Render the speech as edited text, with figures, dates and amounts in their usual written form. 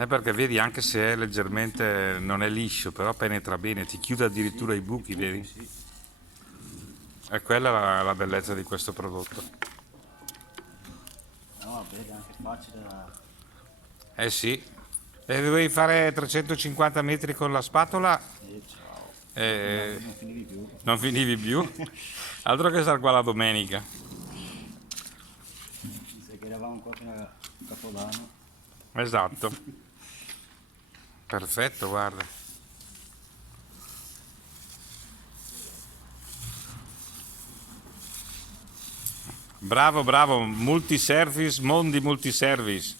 È perché vedi, anche se è leggermente non è liscio, però penetra bene, ti chiude addirittura i buchi, vedi? Sì. E quella è la bellezza di questo prodotto. No, vedi, anche facile da... Eh sì, e dovevi fare 350 metri con la spatola E ciao. e Non finivi più. non finivi più. Altro che stare qua la domenica. Mi sa che eravamo qua fino a Capodanno. Esatto, perfetto, guarda. Bravo, bravo, multiservice, mondi multiservice.